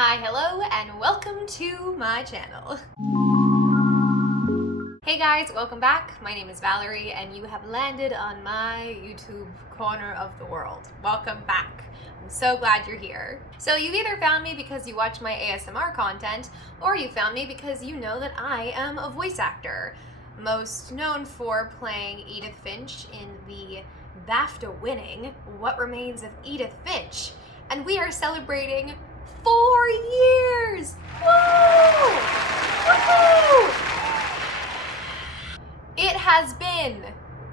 Hi, hello, and welcome to my channel. Hey guys, welcome back. My name is Valerie, and you have landed on my YouTube corner of the world. Welcome back. I'm so glad you're here. So you either found me because you watch my ASMR content, or you found me because you know that I am a voice actor, most known for playing Edith Finch in the BAFTA-winning What Remains of Edith Finch. And we are celebrating 4 years! Woo! Woohoo! It has been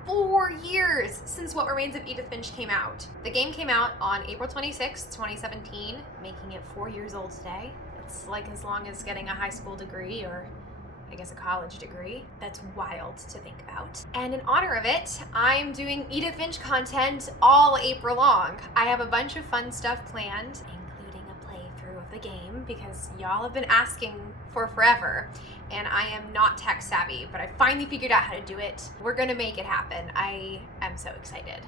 4 years since What Remains of Edith Finch came out. The game came out on April 26th, 2017, making it 4 years old today. It's like as long as getting a high school degree, or I guess a college degree. That's wild to think about. And in honor of it, I'm doing Edith Finch content all April long. I have a bunch of fun stuff planned, including a playthrough of the game, because y'all have been asking for forever. And I am not tech savvy, but I finally figured out how to do it. We're gonna make it happen. I am so excited.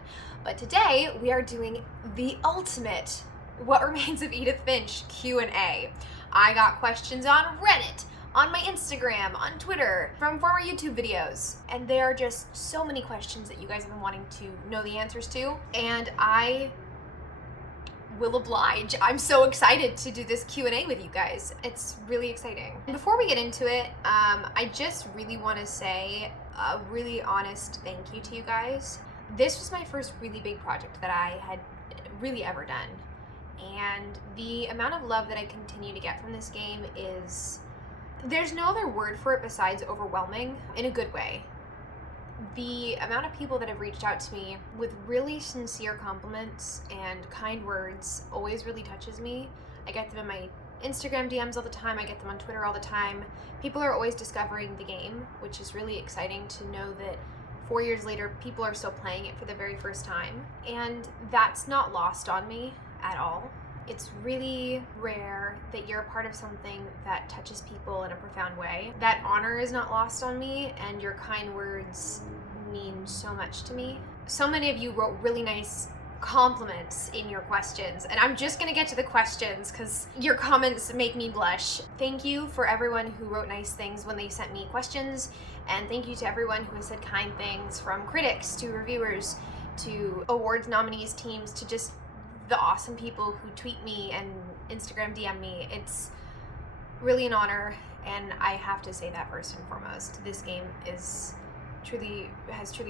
But today we are doing the ultimate What Remains of Edith Finch Q&A. I got questions on Reddit, on my Instagram, on Twitter, from former YouTube videos. And there are just so many questions that you guys have been wanting to know the answers to. And I will oblige. I'm so excited to do this Q&A with you guys. It's really exciting. Before we get into it, I just really want to say a really honest thank you to you guys. This was my first really big project that I had really ever done. And the amount of love that I continue to get from this game is, there's no other word for it besides overwhelming, in a good way. The amount of people that have reached out to me with really sincere compliments and kind words always really touches me. I get them in my Instagram DMs all the time. I get them on Twitter all the time. People are always discovering the game, which is really exciting to know that 4 years later, people are still playing it for the very first time. And that's not lost on me at all. It's really rare that you're a part of something that touches people in a profound way. That honor is not lost on me, and your kind words mean so much to me. So many of you wrote really nice compliments in your questions, and I'm just gonna get to the questions because your comments make me blush. Thank you for everyone who wrote nice things when they sent me questions, and thank you to everyone who has said kind things, from critics to reviewers to awards nominees teams to just the awesome people who tweet me and Instagram DM me. It's really an honor, and I have to say that first and foremost. This game has truly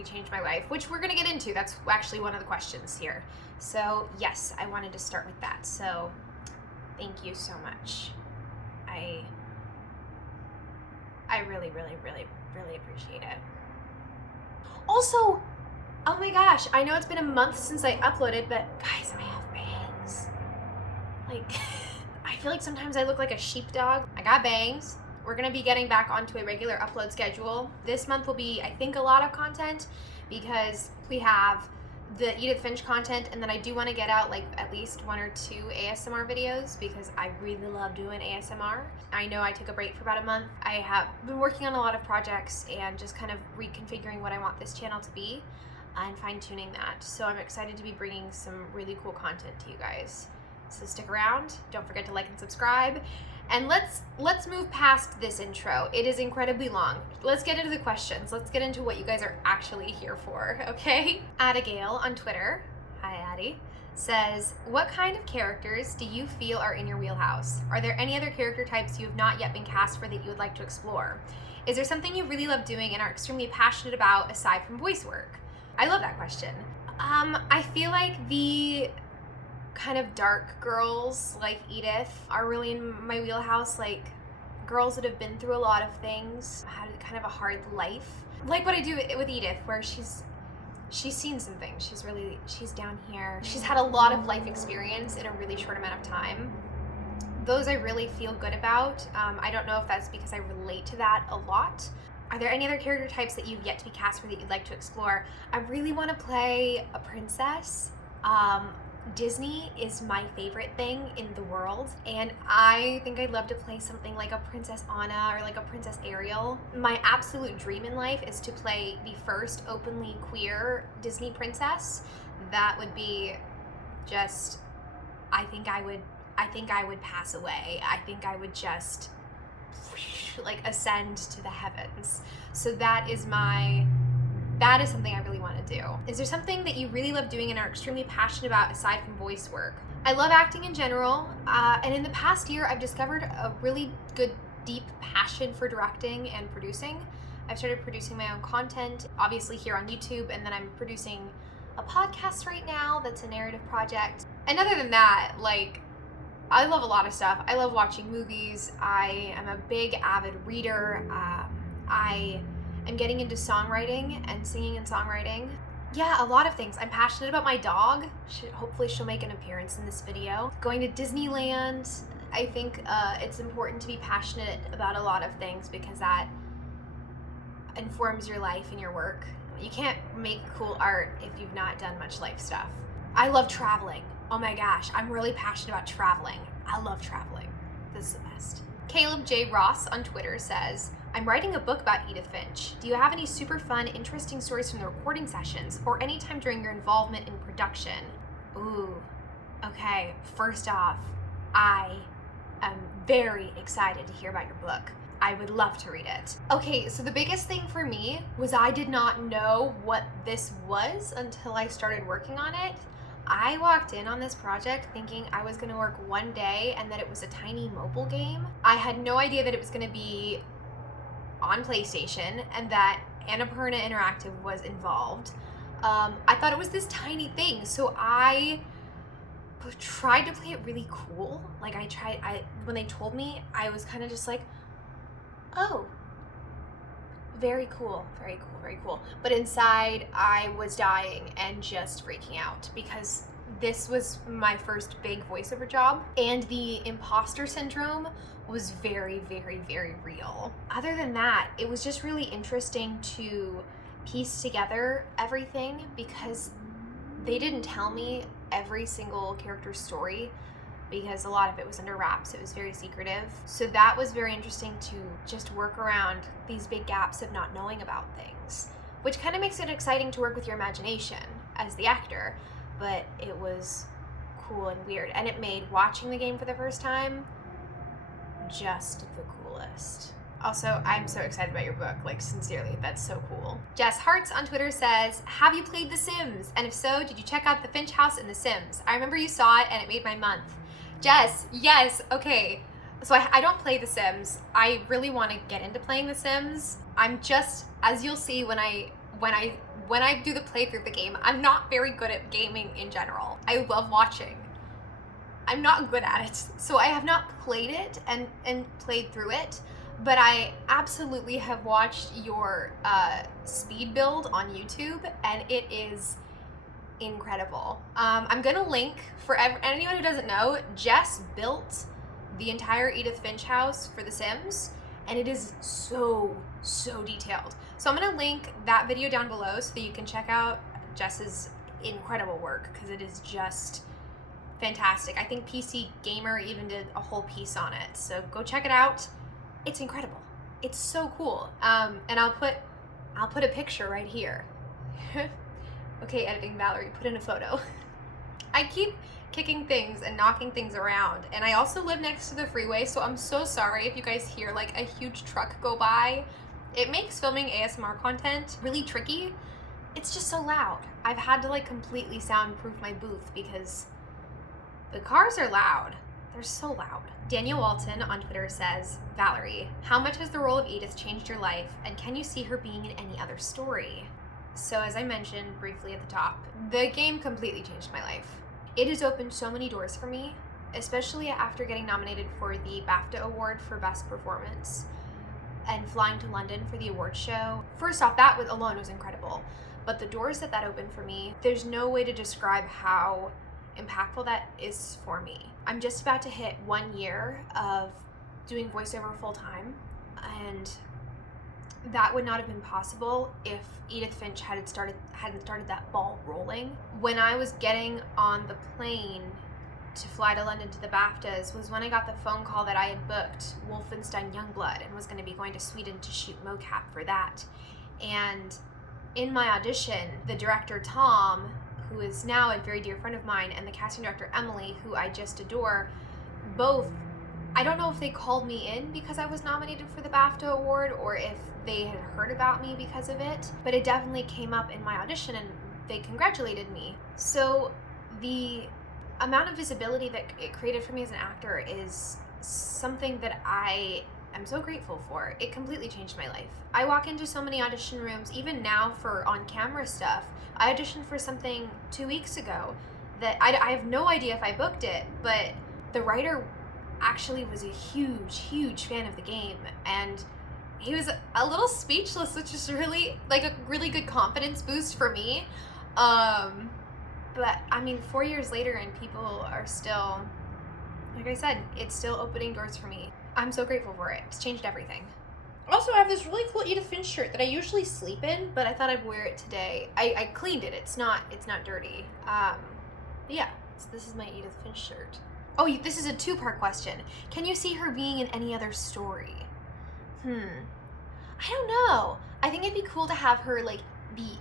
changed my life, which we're gonna get into. That's actually one of the questions here. So yes, I wanted to start with that. So thank you so much. I really appreciate it. Also, oh my gosh, I know it's been a month since I uploaded, but guys, I have bangs. Like, I feel like sometimes I look like a sheepdog. I got bangs. We're gonna be getting back onto a regular upload schedule. This month will be, I think, a lot of content because we have the Edith Finch content, and then I do want to get out like at least 1 or 2 ASMR videos because I really love doing ASMR. I know I took a break for about a month. I have been working on a lot of projects and just kind of reconfiguring what I want this channel to be and fine-tuning that. So I'm excited to be bringing some really cool content to you guys. So stick around, don't forget to like and subscribe, and let's move past this intro. It is incredibly long. Let's get into the questions. Let's get into what you guys are actually here for, okay? Abigail on Twitter, hi Addie, says, what kind of characters do you feel are in your wheelhouse? Are there any other character types you have not yet been cast for that you would like to explore? Is there something you really love doing and are extremely passionate about aside from voice work? I love that question. I feel like the kind of dark girls like Edith are really in my wheelhouse, like girls that have been through a lot of things, had kind of a hard life. Like what I do with Edith, where she's seen some things. She's down here. She's had a lot of life experience in a really short amount of time. Those I really feel good about. I don't know if that's because I relate to that a lot. Are there any other character types that you've yet to be cast for that you'd like to explore? I really want to play a princess. Disney is my favorite thing in the world, and I think I'd love to play something like a Princess Anna or like a Princess Ariel. My absolute dream in life is to play the first openly queer Disney princess. That would be just, I think I would I think I would pass away. I think I would just like ascend to the heavens. So that is something I really want to do. Is there something that you really love doing and are extremely passionate about aside from voice work? I love acting in general, and in the past year, I've discovered a really good, deep passion for directing and producing. I've started producing my own content, obviously here on YouTube, and then I'm producing a podcast right now that's a narrative project. And other than that, like, I love a lot of stuff. I love watching movies. I am a big avid reader. I am getting into songwriting and singing and songwriting. Yeah, a lot of things. I'm passionate about my dog. Hopefully she'll make an appearance in this video. Going to Disneyland. I think it's important to be passionate about a lot of things because that informs your life and your work. You can't make cool art if you've not done much life stuff. I love traveling. Oh my gosh, I'm really passionate about traveling. I love traveling. This is the best. Caleb J. Ross on Twitter says, I'm writing a book about Edith Finch. Do you have any super fun, interesting stories from the recording sessions or any time during your involvement in production? Ooh, okay. First off, I am very excited to hear about your book. I would love to read it. Okay, so the biggest thing for me was I did not know what this was until I started working on it. I walked in on this project thinking I was gonna work one day and that it was a tiny mobile game. I had no idea that it was gonna be on PlayStation and that Annapurna Interactive was involved. I thought it was this tiny thing, so I tried to play it really cool. Like when they told me, I was kind of just like, oh, very cool, very cool, very cool. But inside I was dying and just freaking out because this was my first big voiceover job and the imposter syndrome was very, very, very real. Other than that, it was just really interesting to piece together everything because they didn't tell me every single character's story because a lot of it was under wraps. It was very secretive. So that was very interesting to just work around these big gaps of not knowing about things, which kind of makes it exciting to work with your imagination as the actor, but it was cool and weird. And it made watching the game for the first time just the coolest. Also, I'm so excited about your book, like sincerely, that's so cool. Jess Hartz on Twitter says, have you played The Sims? And if so, did you check out the Finch house in The Sims? I remember you saw it and it made my month. Jess, yes, okay. So I don't play The Sims. I really want to get into playing The Sims. I'm just, as you'll see when I do the playthrough of the game, I'm not very good at gaming in general. I love watching. I'm not good at it. So I have not played it and played through it, but I absolutely have watched your speed build on YouTube and it is incredible. I'm gonna link for anyone who doesn't know, Jess built the entire Edith Finch house for The Sims and it is so detailed. So I'm gonna link that video down below so that you can check out Jess's incredible work because it is just fantastic. I think PC Gamer even did a whole piece on it, so go check it out. It's incredible. It's so cool. And I'll put a picture right here. Okay, editing Valerie, put in a photo. I keep kicking things and knocking things around, and I also live next to the freeway, so I'm so sorry if you guys hear like a huge truck go by. It makes filming ASMR content really tricky. It's just so loud. I've had to like completely soundproof my booth because the cars are loud. They're so loud. Daniel Walton on Twitter says, Valerie, how much has the role of Edith changed your life, and can you see her being in any other story? So as I mentioned briefly at the top, the game completely changed my life. It has opened so many doors for me, especially after getting nominated for the BAFTA Award for Best Performance and flying to London for the award show. First off, that alone was incredible, but the doors that opened for me, there's no way to describe how impactful that is for me. I'm just about to hit 1 year of doing voiceover full time, and that would not have been possible if Edith Finch hadn't started that ball rolling. When I was getting on the plane to fly to London to the BAFTAs was when I got the phone call that I had booked WOLFENSTEIN YOUNGBLOOD and was going to be going to Sweden to shoot mocap for that. And in my audition, the director Tom, who is now a very dear friend of mine, and the casting director Emily, who I just adore, both, I don't know if they called me in because I was nominated for the BAFTA award or if they had heard about me because of it, but it definitely came up in my audition and they congratulated me. So the amount of visibility that it created for me as an actor is something that I am so grateful for. It completely changed my life. I walk into so many audition rooms, even now for on-camera stuff. I auditioned for something 2 weeks ago that I have no idea if I booked it, but the writer actually was a huge fan of the game, and he was a little speechless, which is really like a really good confidence boost for me. But I mean, 4 years later and people are still, like I said, it's still opening doors for me. I'm so grateful for it. It's changed everything. Also, I have this really cool Edith Finch shirt that I usually sleep in, but I thought I'd wear it today. I cleaned it. It's not dirty. Yeah, so this is my Edith Finch shirt. Oh, this is a two-part question. Can you see her being in any other story? I don't know. I think it'd be cool to have her like be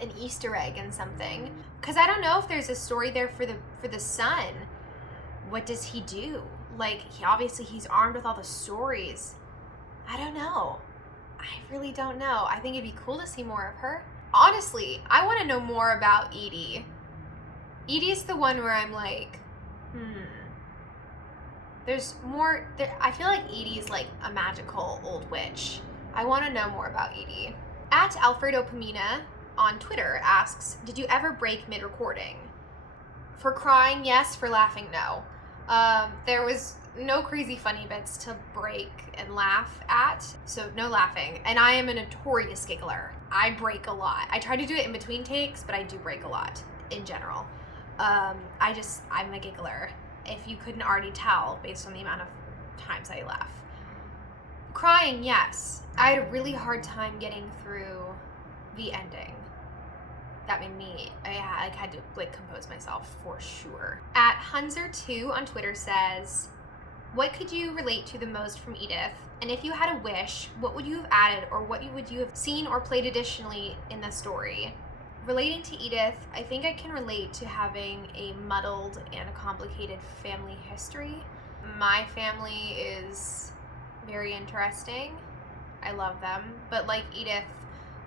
an Easter egg in something, because I don't know if there's a story there for the son. What does he do? Like, he's armed with all the stories. I don't know. I really don't know. I think it'd be cool to see more of her. Honestly, I want to know more about Edie. Edie's the one where I'm like, there's more. I feel like Edie's like a magical old witch. I want to know more about Edie. At Alfredo Pamina on Twitter asks, did you ever break mid-recording? For crying, yes. For laughing, no. There was no crazy funny bits to break and laugh at, so no laughing. And I am a notorious giggler. I break a lot. I try to do it in between takes, but I do break a lot in general. I'm a giggler, if you couldn't already tell based on the amount of times I laugh. Crying, yes. I had a really hard time getting through the ending. That made me, I had to like compose myself for sure. At Hunzer2 on Twitter says, what could you relate to the most from Edith? And if you had a wish, what would you have added, or what would you have seen or played additionally in the story? Relating to Edith, I think I can relate to having a muddled and a complicated family history. My family is very interesting. I love them. But like Edith,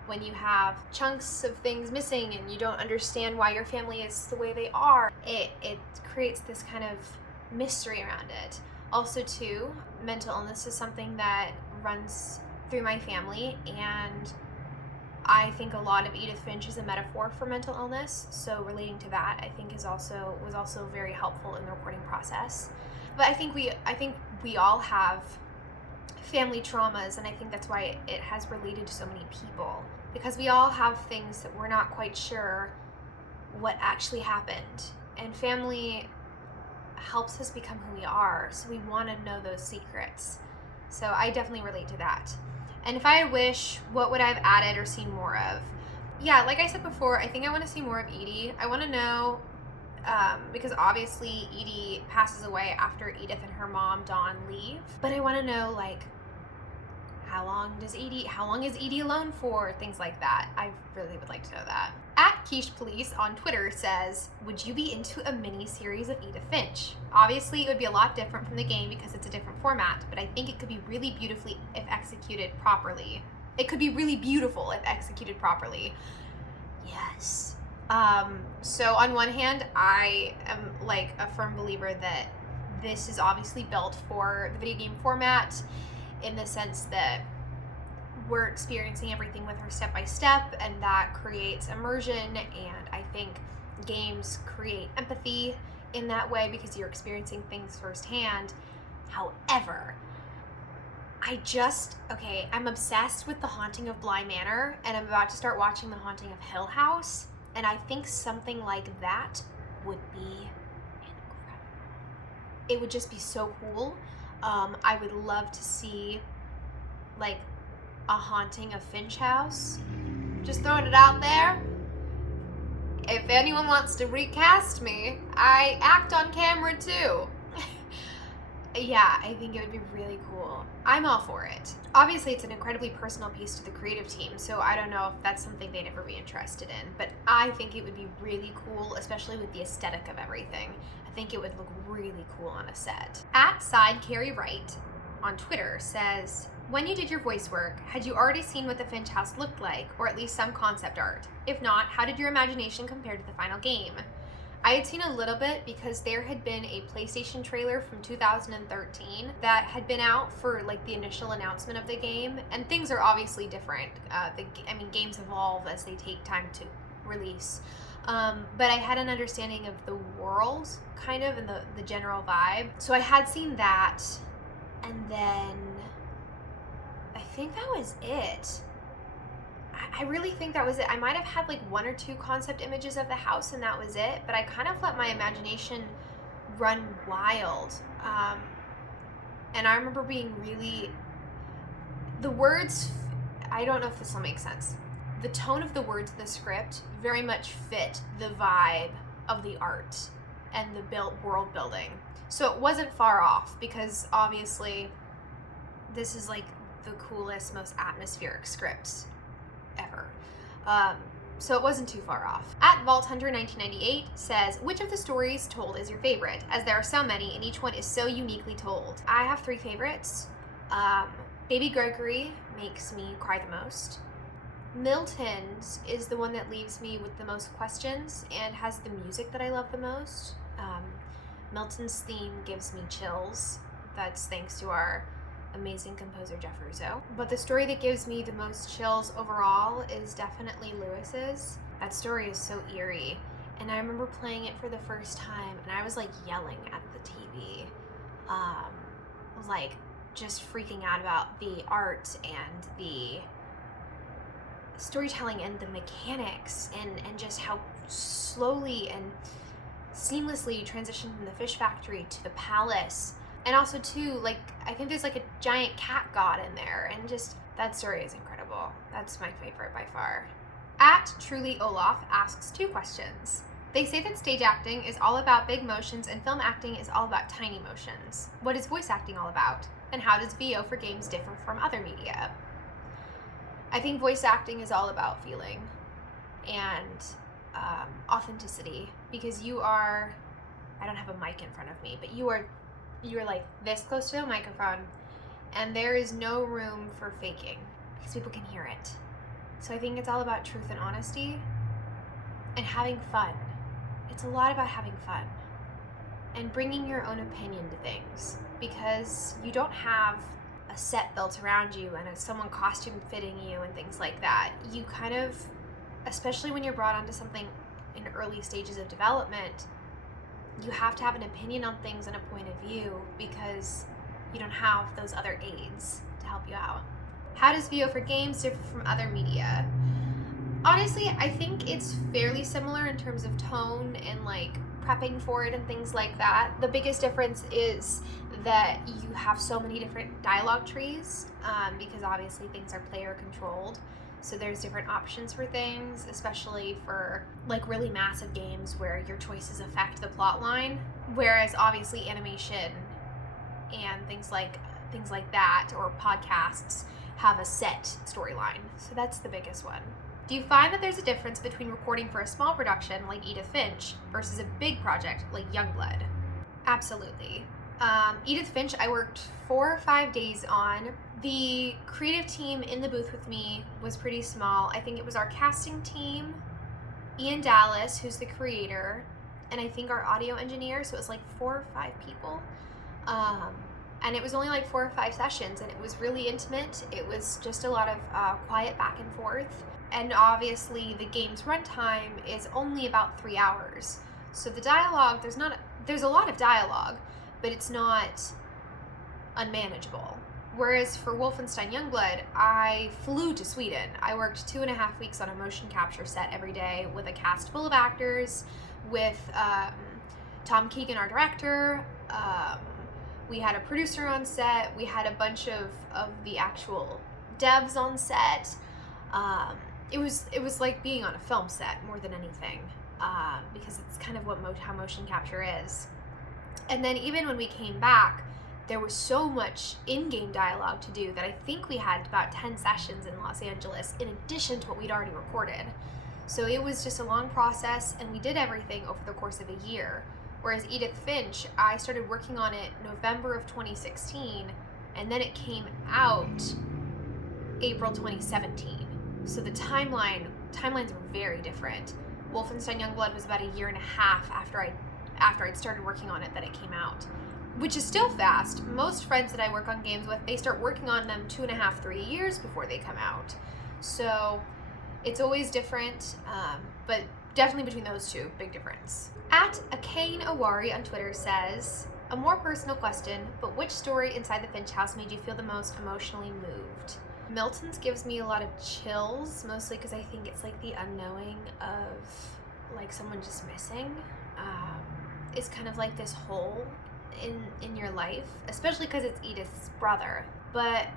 when you have chunks of things missing and you don't understand why your family is the way they are, it creates this kind of mystery around it. Also too, mental illness is something that runs through my family, and I think a lot of Edith Finch is a metaphor for mental illness, so relating to that I think was also very helpful in the recording process. But I think we all have family traumas, and I think that's why it has related to so many people, because we all have things that we're not quite sure what actually happened, and family helps us become who we are, so we want to know those secrets. So I definitely relate to that. And if I had a wish, what would I have added or seen more of? Yeah, like I said before, I think I want to see more of Edie. I want to know, because obviously Edie passes away after Edith and her mom, Dawn, leave. But I want to know, like, how long is Edie alone for? Things like that. I really would like to know that. At Quiche Police on Twitter says, would you be into a mini-series of Edith Finch? Obviously, it would be a lot different from the game because it's a different format, but I think it could be really beautifully if executed properly. It could be really beautiful if executed properly. Yes. So on one hand, I am like a firm believer that this is obviously built for the video game format, in the sense that we're experiencing everything with her step by step, and that creates immersion, and I think games create empathy in that way because you're experiencing things firsthand. However, I'm obsessed with The Haunting of Bly Manor, and I'm about to start watching The Haunting of Hill House, and I think something like that would be incredible. It would just be so cool. I would love to see like a Haunting of Finch House. Just throwing it out there. If anyone wants to recast me, I act on camera too. Yeah, I think it would be really cool. I'm all for it. Obviously, it's an incredibly personal piece to the creative team, so I don't know if that's something they'd ever be interested in, but I think it would be really cool, especially with the aesthetic of everything. I think it would look really cool on a set. At Side Carrie Wright on Twitter says, when you did your voice work, had you already seen what the Finch house looked like, or at least some concept art? If not, how did your imagination compare to the final game? I had seen a little bit because there had been a PlayStation trailer from 2013 that had been out for like the initial announcement of the game, and things are obviously different. Games evolve as they take time to release. But I had an understanding of the world, kind of, and the general vibe. So I had seen that, and then I think that was it. I really think that was it. I might have had like one or two concept images of the house and that was it, but I kind of let my imagination run wild. And I remember being really, the words, I don't know if this will make sense. The tone of the words in the script very much fit the vibe of the art and the world building. So it wasn't far off because obviously this is like the coolest, most atmospheric script ever. So it wasn't too far off. At Vault Hunter 1998 says, which of the stories told is your favorite? As there are so many and each one is so uniquely told. I have 3 favorites. Baby Gregory makes me cry the most. Milton's is the one that leaves me with the most questions and has the music that I love the most. Milton's theme gives me chills. That's thanks to our amazing composer Jeff Russo. But the story that gives me the most chills overall is definitely Lewis's. That story is so eerie, and I remember playing it for the first time and I was like yelling at the TV, like just freaking out about the art and the storytelling and the mechanics and just how slowly and seamlessly you transition from the fish factory to the palace. And also too, like, I think there's like a giant cat god in there, and just, that story is incredible. That's my favorite by far. At Truly Olaf asks 2 questions. They say that stage acting is all about big motions and film acting is all about tiny motions. What is voice acting all about? And how does VO for games differ from other media? I think voice acting is all about feeling and authenticity, because you are, I don't have a mic in front of me, but you're like this close to the microphone and there is no room for faking because people can hear it. So I think it's all about truth and honesty and having fun. It's a lot about having fun and bringing your own opinion to things, because you don't have a set built around you and someone costume fitting you and things like that. You kind of, especially when you're brought onto something in early stages of development, you have to have an opinion on things and a point of view because you don't have those other aids to help you out. How does VO for games differ from other media? Honestly, I think it's fairly similar in terms of tone and like prepping for it and things like that. The biggest difference is that you have so many different dialogue trees, because obviously things are player controlled. So there's different options for things, especially for like really massive games where your choices affect the plot line. Whereas obviously animation and things like that, or podcasts, have a set storyline. So that's the biggest one. Do you find that there's a difference between recording for a small production like Edith Finch versus a big project like YOUNGBLOOD? Absolutely. Edith Finch, I worked 4 or 5 days on. The creative team in the booth with me was pretty small. I think it was our casting team, Ian Dallas, who's the creator, and I think our audio engineer, so it was like 4 or 5 people. And it was only like 4 or 5 sessions, and it was really intimate. It was just a lot of quiet back and forth. And obviously the game's runtime is only about 3 hours. So the dialogue, there's a lot of dialogue, but it's not unmanageable. Whereas for Wolfenstein Youngblood, I flew to Sweden. I worked 2.5 weeks on a motion capture set every day with a cast full of actors, with Tom Keegan, our director. We had a producer on set. We had a bunch of the actual devs on set. It was like being on a film set more than anything, because it's kind of how motion capture is. And then even when we came back, there was so much in-game dialogue to do that I think we had about 10 sessions in Los Angeles in addition to what we'd already recorded. So it was just a long process, and we did everything over the course of a year. Whereas Edith Finch, I started working on it November of 2016, and then it came out April 2017. So the timelines were very different. Wolfenstein Youngblood was about a year and a half after I'd started working on it that it came out, which is still fast. Most friends that I work on games with, they start working on them 2.5, 3 years before they come out. So it's always different, but definitely between those two, big difference. At Akane Awari on Twitter says, a more personal question, but which story inside the Finch house made you feel the most emotionally moved? Milton's gives me a lot of chills, mostly because I think it's like the unknowing of like someone just missing. It's kind of like this hole in your life, especially because it's Edith's brother. But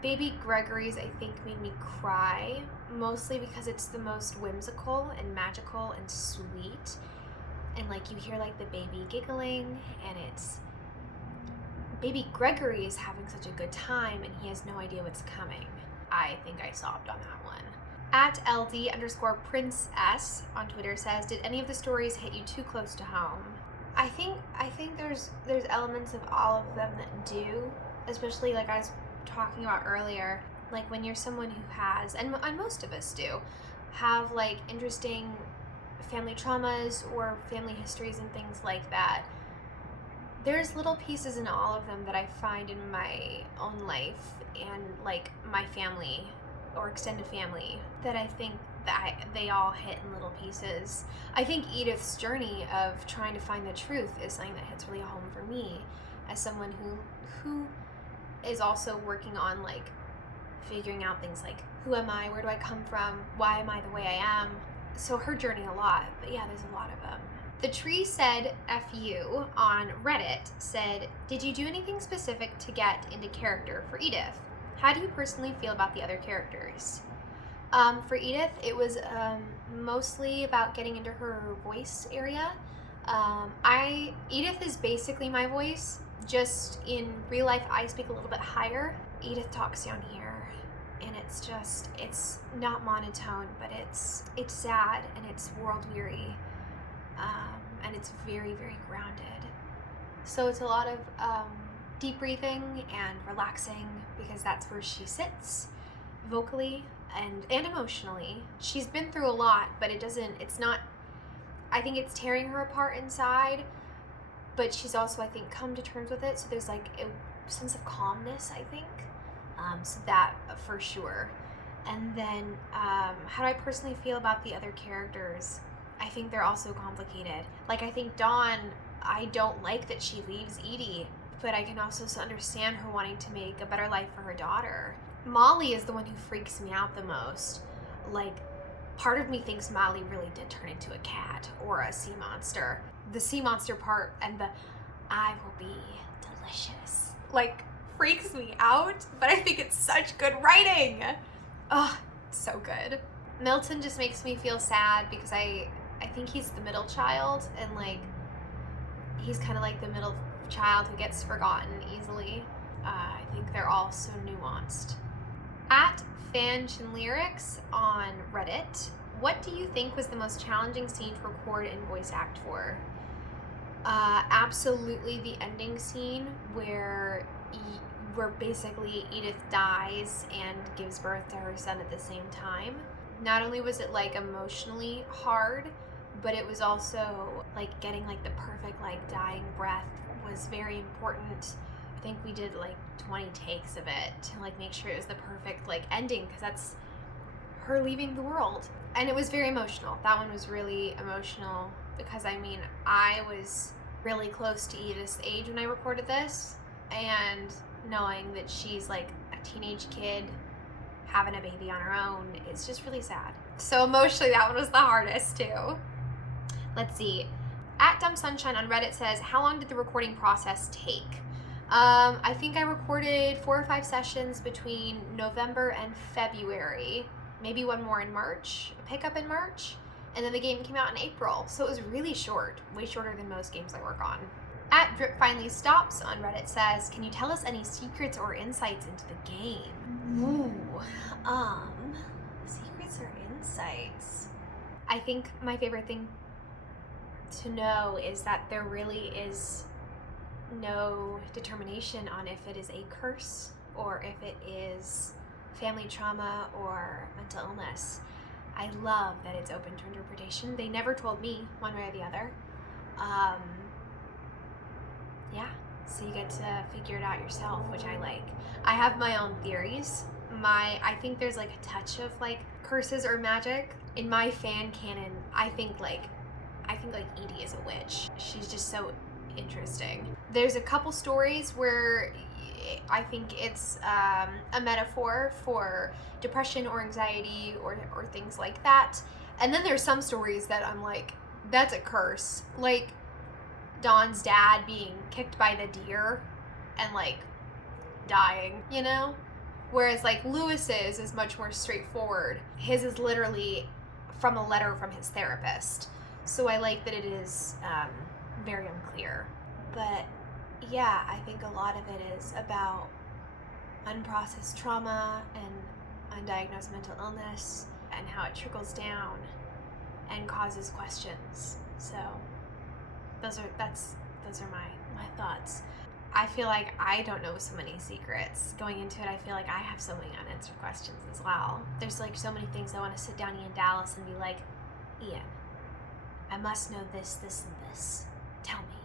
Baby Gregory's, I think, made me cry, mostly because it's the most whimsical and magical and sweet. And like you hear like the baby giggling, and it's Baby Gregory is having such a good time and he has no idea what's coming. I think I sobbed on that one. At LD_Prince S on Twitter says, did any of the stories hit you too close to home? I think there's elements of all of them that do, especially like I was talking about earlier, like when you're someone who has, and most of us do, have like interesting family traumas or family histories and things like that. There's little pieces in all of them that I find in my own life and like my family or extended family that I think that they all hit in little pieces. I think Edith's journey of trying to find the truth is something that hits really home for me as someone who is also working on like figuring out things like, who am I, where do I come from, why am I the way I am? So her journey a lot, but yeah, there's a lot of them. The Tree Said FU on Reddit said, did you do anything specific to get into character for Edith? How do you personally feel about the other characters? For Edith, it was mostly about getting into her voice area. Edith is basically my voice, just in real life I speak a little bit higher. Edith talks down here, and it's not monotone, but it's sad and it's world weary, and it's very, very grounded. So it's a lot of deep breathing and relaxing, because that's where she sits vocally and emotionally. She's been through a lot, but I think it's tearing her apart inside, but she's also, I think, come to terms with it. So there's like a sense of calmness, I think. So that for sure. And then how do I personally feel about the other characters? I think they're also complicated. Like, I think Dawn, I don't like that she leaves Edie, but I can also understand her wanting to make a better life for her daughter. Molly is the one who freaks me out the most. Like, part of me thinks Molly really did turn into a cat or a sea monster. The sea monster part and the I will be delicious, like, freaks me out, but I think it's such good writing. Oh, so good. Milton just makes me feel sad because I think he's the middle child, and like he's kind of like the middle child who gets forgotten easily. I think they're all so nuanced. At Fanchin Lyrics on Reddit, what do you think was the most challenging scene to record and voice act for? Absolutely the ending scene where basically Edith dies and gives birth to her son at the same time. Not only was it like emotionally hard, but it was also like getting like the perfect like dying breath was very important. I think we did like 20 takes of it to like make sure it was the perfect like ending, because that's her leaving the world. And it was very emotional. That one was really emotional because I mean, I was really close to Edith's age when I recorded this, and knowing that she's like a teenage kid having a baby on her own, it's just really sad. So emotionally, that one was the hardest too. Let's see. At Dumb Sunshine on Reddit says, how long did the recording process take? I think I recorded 4 or 5 sessions between November and February, maybe one more in March, a pickup in March, and then the game came out in April. So it was really short, way shorter than most games I work on. At Drip Finally Stops on Reddit says, can you tell us any secrets or insights into the game? Ooh, secrets or insights? I think my favorite thing to know is that there really is no determination on if it is a curse or if it is family trauma or mental illness. I love that it's open to interpretation. They never told me one way or the other. Yeah, so you get to figure it out yourself, which I like. I have my own theories. I think there's like a touch of like curses or magic. In my fan canon, I think like Edie is a witch. She's just so interesting. There's a couple stories where I think it's a metaphor for depression or anxiety or things like that. And then there's some stories that I'm like, that's a curse. Like Dawn's dad being kicked by the deer and like dying, you know? Whereas like Lewis's is much more straightforward. His is literally from a letter from his therapist. So I like that it is very unclear. But yeah, I think a lot of it is about unprocessed trauma and undiagnosed mental illness and how it trickles down and causes questions. So those are my thoughts. I feel like I don't know so many secrets. Going into it, I feel like I have so many unanswered questions as well. There's like so many things I want to sit down Ian Dallas and be like, Ian, I must know this, this, and this. Tell me.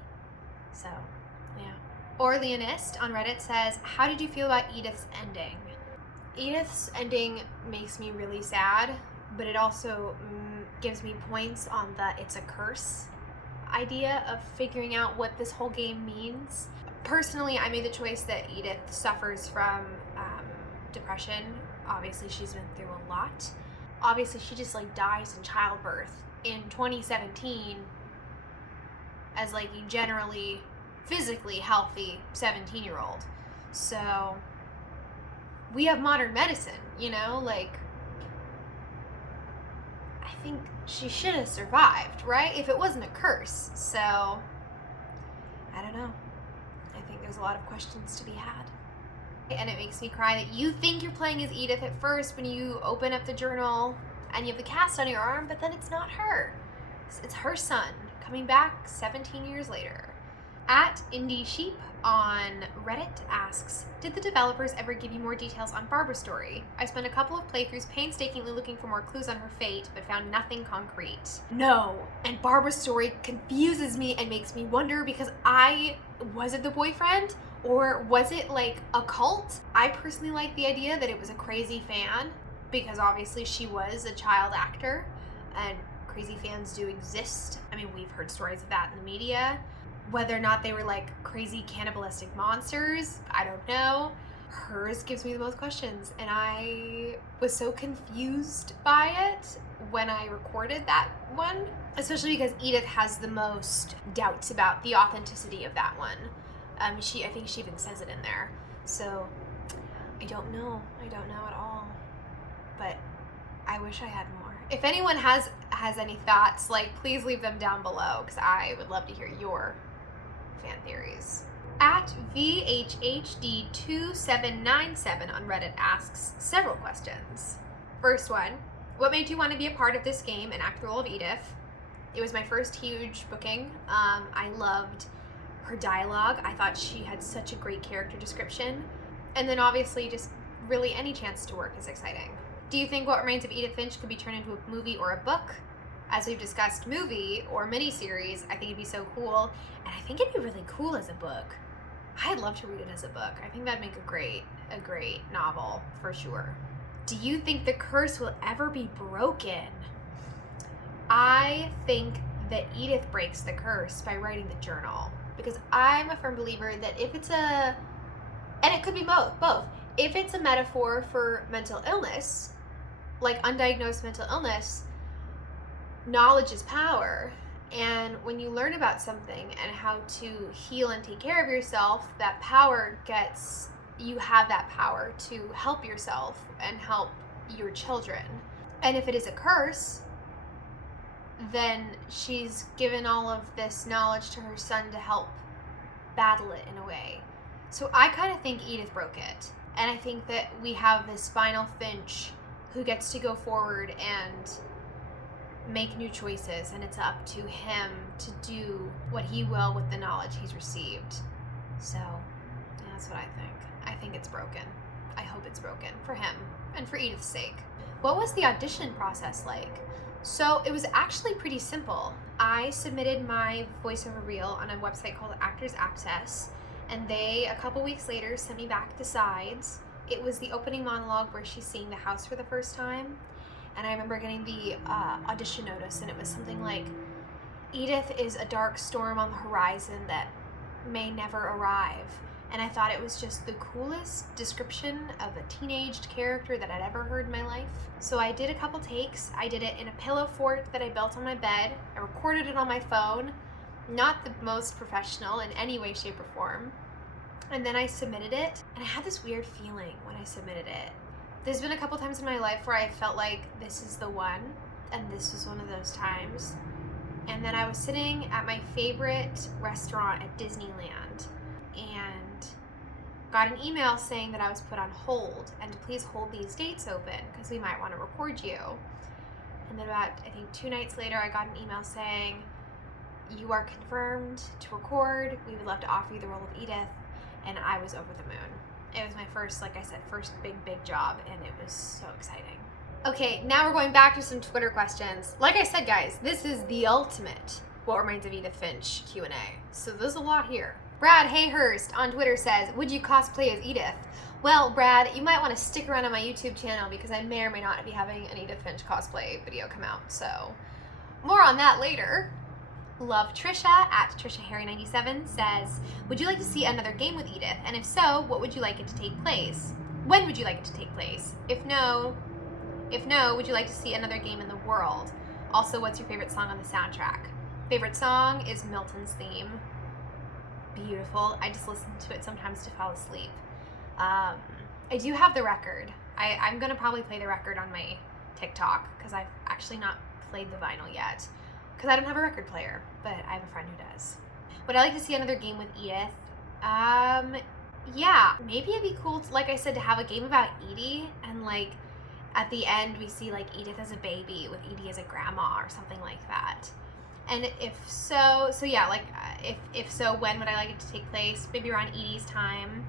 So, yeah. Orleanist on Reddit says, how did you feel about Edith's ending? Edith's ending makes me really sad, but it also gives me points on the it's a curse idea of figuring out what this whole game means. Personally, I made the choice that Edith suffers from depression. Obviously, she's been through a lot. Obviously, she just like dies in childbirth in 2017 as like a generally physically healthy 17-year-old. So we have modern medicine, you know, like I think she should have survived, right? If it wasn't a curse. So I don't know. I think there's a lot of questions to be had. And it makes me cry that you think you're playing as Edith at first when you open up the journal and you have the cast on your arm, but then it's not her. It's her son coming back 17 years later. At Indie Sheep on Reddit asks, did the developers ever give you more details on Barbara's story? I spent a couple of playthroughs painstakingly looking for more clues on her fate, but found nothing concrete. No, and Barbara's story confuses me and makes me wonder because was it the boyfriend? Or was it like a cult? I personally like the idea that it was a crazy fan because obviously she was a child actor and crazy fans do exist. I mean, we've heard stories of that in the media. Whether or not they were like crazy cannibalistic monsters, I don't know. Hers gives me the most questions, and I was so confused by it when I recorded that one, especially because Edith has the most doubts about the authenticity of that one. I think she even says it in there. So I don't know at all, but I wish I had more. If anyone has any thoughts, like please leave them down below because I would love to hear your fan theories. At VHHD2797 on Reddit asks several questions. First one, what made you want to be a part of this game and act the role of Edith? It was my first huge booking. I loved her dialogue. I thought she had such a great character description. And then obviously just really any chance to work is exciting. Do you think What Remains of Edith Finch could be turned into a movie or a book? As we've discussed, movie or miniseries, I think it'd be so cool. And I think it'd be really cool as a book. I'd love to read it as a book. I think that'd make a great novel for sure. Do you think the curse will ever be broken? I think that Edith breaks the curse by writing the journal. Because I'm a firm believer that if it's and it could be both. If it's a metaphor for mental illness, like undiagnosed mental illness, knowledge is power. And when you learn about something and how to heal and take care of yourself, you have that power to help yourself and help your children. And if it is a curse, then she's given all of this knowledge to her son to help battle it in a way. So I kind of think Edith broke it. And I think that we have this final Finch who gets to go forward and make new choices, and it's up to him to do what he will with the knowledge he's received. So yeah, that's what I think. I think it's broken. I hope it's broken for him and for Edith's sake. What was the audition process like? So it was actually pretty simple. I submitted my voiceover reel on a website called Actors Access, and they, a couple weeks later, sent me back the sides. It was the opening monologue where she's seeing the house for the first time. And I remember getting the audition notice, and it was something like, Edith is a dark storm on the horizon that may never arrive. And I thought it was just the coolest description of a teenaged character that I'd ever heard in my life. So I did a couple takes. I did it in a pillow fort that I built on my bed. I recorded it on my phone. Not the most professional in any way, shape, or form. And then I submitted it, and I had this weird feeling when I submitted it. There's been a couple times in my life where I felt like this is the one, and this was one of those times. And then I was sitting at my favorite restaurant at Disneyland and got an email saying that I was put on hold and to please hold these dates open because we might want to record you. And then about, I think 2 nights later, I got an email saying, you are confirmed to record. We would love to offer you the role of Edith. And I was over the moon. It was my first, like I said, first big job, and it was so exciting. Okay, now we're going back to some Twitter questions. Like I said, guys, this is the ultimate What Remains of Edith Finch Q&A. So there's a lot here. Brad Hayhurst on Twitter says, would you cosplay as Edith? Well, Brad, you might want to stick around on my YouTube channel because I may or may not be having an Edith Finch cosplay video come out. So more on that later. Love Trisha at TrishaHarry97 says, would you like to see another game with Edith? And if so, what would you like it to take place? When would you like it to take place? If no, would you like to see another game in the world? Also, what's your favorite song on the soundtrack? Favorite song is Milton's theme. Beautiful. I just listen to it sometimes to fall asleep. I do have the record. I'm going to probably play the record on my TikTok because I've actually not played the vinyl yet. Because I don't have a record player, but I have a friend who does. Would I like to see another game with Edith? Yeah, maybe it'd be cool, like I said, to have a game about Edie, and like at the end we see like Edith as a baby with Edie as a grandma or something like that. And if so yeah, like if so, when would I like it to take place? Maybe around Edie's time.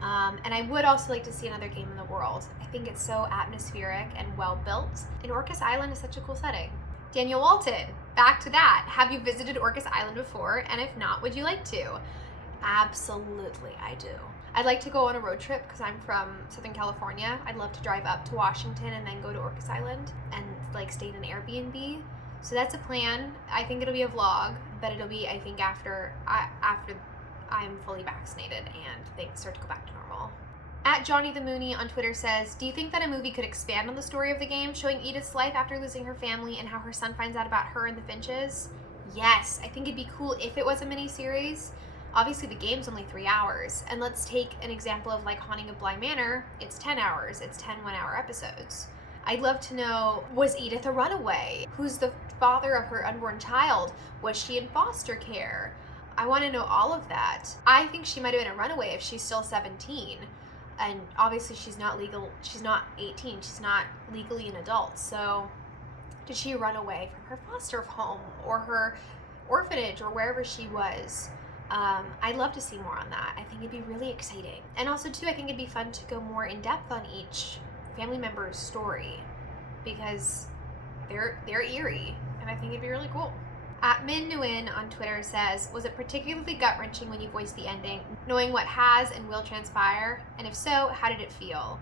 And I would also like to see another game in the world. I think it's so atmospheric and well built. And Orcas Island is such a cool setting. Daniel Walton, back to that. Have you visited Orcas Island before? And if not, would you like to? Absolutely, I do. I'd like to go on a road trip because I'm from Southern California. I'd love to drive up to Washington and then go to Orcas Island and like stay in an Airbnb. So that's a plan. I think it'll be a vlog, but it'll be, I think, after I'm fully vaccinated and things start to go back to normal. At Johnny the Mooney on Twitter says, do you think that a movie could expand on the story of the game, showing Edith's life after losing her family and how her son finds out about her and the Finches? Yes, I think it'd be cool if it was a mini-series. Obviously the game's only 3 hours, and let's take an example of like Haunting of Bly Manor. It's 10 hours, it's 10 one-hour episodes. I'd love to know, was Edith a runaway? Who's the father of her unborn child? Was she in foster care? I want to know all of that. I think she might have been a runaway if she's still 17. And obviously she's not 18, she's not legally an adult. So did she run away from her foster home or her orphanage or wherever she was? I'd love to see more on that. I think it'd be really exciting. And also too, I think it'd be fun to go more in depth on each family member's story because they're eerie, and I think it'd be really cool. At Min Nguyen on Twitter says, was it particularly gut-wrenching when you voiced the ending, knowing what has and will transpire? And if so, how did it feel?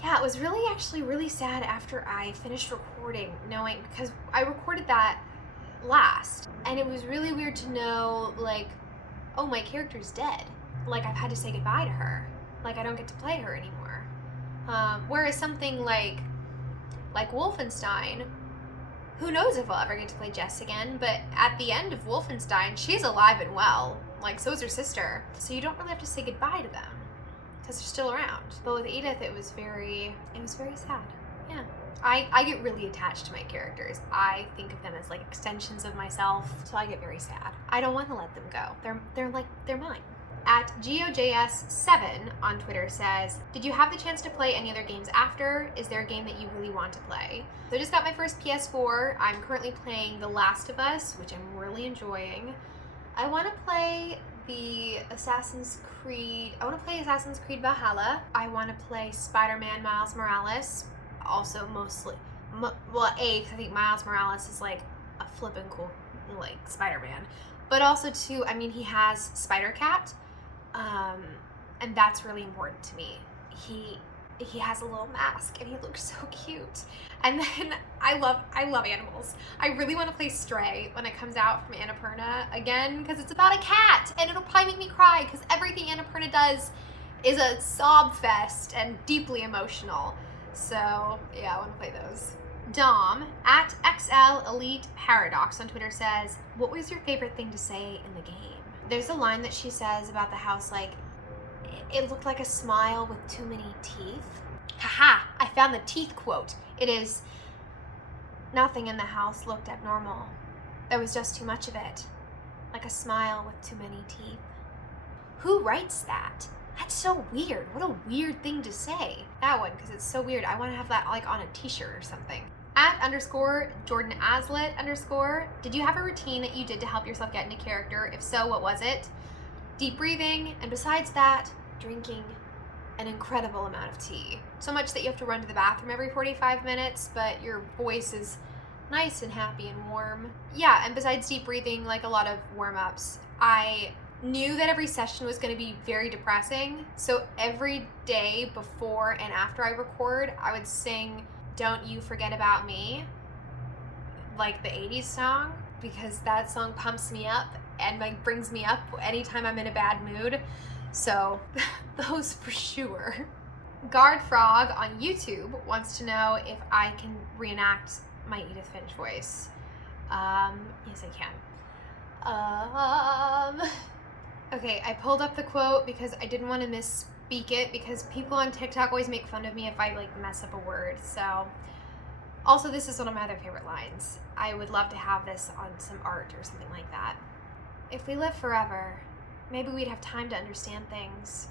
Yeah, it was actually really sad after I finished recording, knowing, because I recorded that last, and it was really weird to know, like, oh, my character's dead. Like, I've had to say goodbye to her. Like, I don't get to play her anymore. Whereas something like Wolfenstein, who knows if I'll ever get to play Jess again, but at the end of Wolfenstein, she's alive and well. Like, so is her sister. So you don't really have to say goodbye to them, because they're still around. But with Edith, it was very sad. Yeah. I get really attached to my characters. I think of them as like extensions of myself, so I get very sad. I don't want to let them go. They're mine. At GOJS7 on Twitter says, did you have the chance to play any other games after? Is there a game that you really want to play? So I just got my first PS4. I'm currently playing The Last of Us, which I'm really enjoying. I want to play the Assassin's Creed. I want to play Assassin's Creed Valhalla. I want to play Spider-Man Miles Morales. Also mostly, because I think Miles Morales is like a flippin' cool, like, Spider-Man. But also too, I mean, he has Spider-Cat, and that's really important to me. He has a little mask and he looks so cute. And then I love animals. I really want to play Stray when it comes out from Annapurna again, because it's about a cat and it'll probably make me cry because everything Annapurna does is a sob fest and deeply emotional. So yeah, I want to play those. Dom at XL Elite Paradox on Twitter says, what was your favorite thing to say in the game? There's a line that she says about the house, like, it looked like a smile with too many teeth. Haha, I found the teeth quote. It is, nothing in the house looked abnormal. There was just too much of it. Like a smile with too many teeth. Who writes that? That's so weird. What a weird thing to say. That one, because it's so weird. I want to have that like on a t-shirt or something. At _Jordan Aslet _ did you have a routine that you did to help yourself get into character? If so, what was it? Deep breathing, and besides that, drinking an incredible amount of tea. So much that you have to run to the bathroom every 45 minutes, but your voice is nice and happy and warm. Yeah, and besides deep breathing, like a lot of warm-ups, I knew that every session was going to be very depressing, so every day before and after I record, I would sing Don't You Forget About Me, like the 80s song, because that song pumps me up and like brings me up anytime I'm in a bad mood. So those for sure. Guard Frog on YouTube wants to know if I can reenact my Edith Finch voice. Yes, I can. Okay, I pulled up the quote because I didn't want to misspeak it, because people on TikTok always make fun of me if I like mess up a word. So, also this is one of my other favorite lines. I would love to have this on some art or something like that. If we live forever, maybe we'd have time to understand things.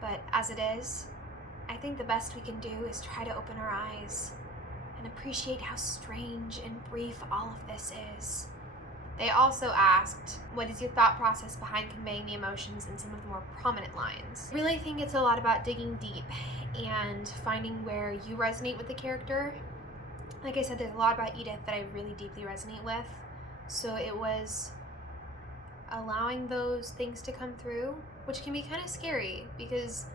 But as it is, I think the best we can do is try to open our eyes and appreciate how strange and brief all of this is. They also asked, what is your thought process behind conveying the emotions in some of the more prominent lines? I really think it's a lot about digging deep and finding where you resonate with the character. Like I said, there's a lot about Edith that I really deeply resonate with. So it was allowing those things to come through, which can be kind of scary because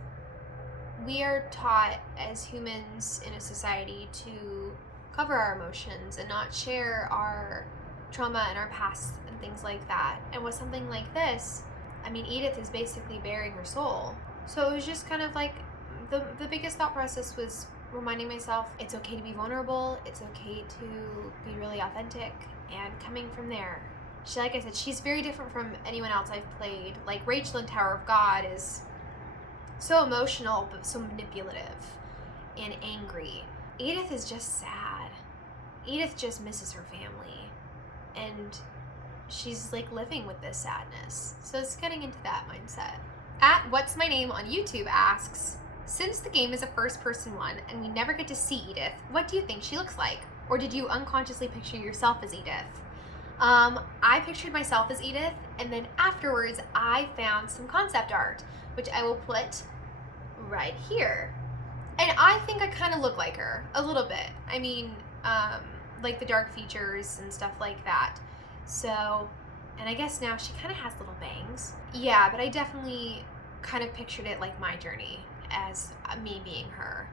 we are taught as humans in a society to cover our emotions and not share our trauma and our past and things like that. And with something like this, I mean, Edith is basically bearing her soul. So it was just kind of like the biggest thought process was reminding myself it's okay to be vulnerable, it's okay to be really authentic, and coming from there. She, like I said, she's very different from anyone else I've played. Like Rachel in Tower of God is so emotional but so manipulative and angry. Edith is just sad. Edith just misses her family. And she's like living with this sadness. So it's getting into that mindset. At What's My Name on YouTube asks, since the game is a first-person one and we never get to see Edith, what do you think she looks like? Or did you unconsciously picture yourself as Edith? I pictured myself as Edith, and then afterwards I found some concept art, which I will put right here. And I think I kind of look like her, a little bit. I mean, like the dark features and stuff like that. So, and I guess now she kind of has little bangs. Yeah, but I definitely kind of pictured it like my journey as me being her.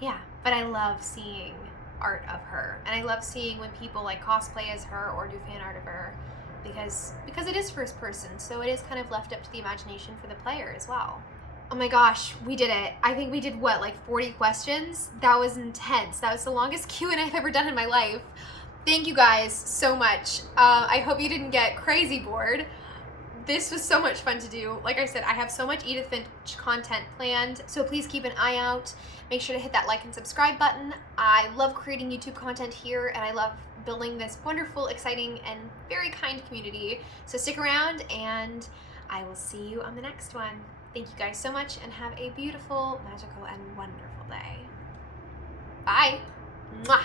Yeah, but I love seeing art of her, and I love seeing when people like cosplay as her or do fan art of her, because it is first person, so it is kind of left up to the imagination for the player as well. Oh my gosh, we did it. I think we did what, like 40 questions? That was intense. That was the longest Q&A I've ever done in my life. Thank you guys so much. I hope you didn't get crazy bored, This was so much fun to do. Like I said, I have so much Edith Finch content planned, so please keep an eye out. Make sure to hit that like and subscribe button. I love creating YouTube content here, and I love building this wonderful, exciting, and very kind community. So stick around, and I will see you on the next one. Thank you guys so much, and have a beautiful, magical, and wonderful day. Bye. Mwah.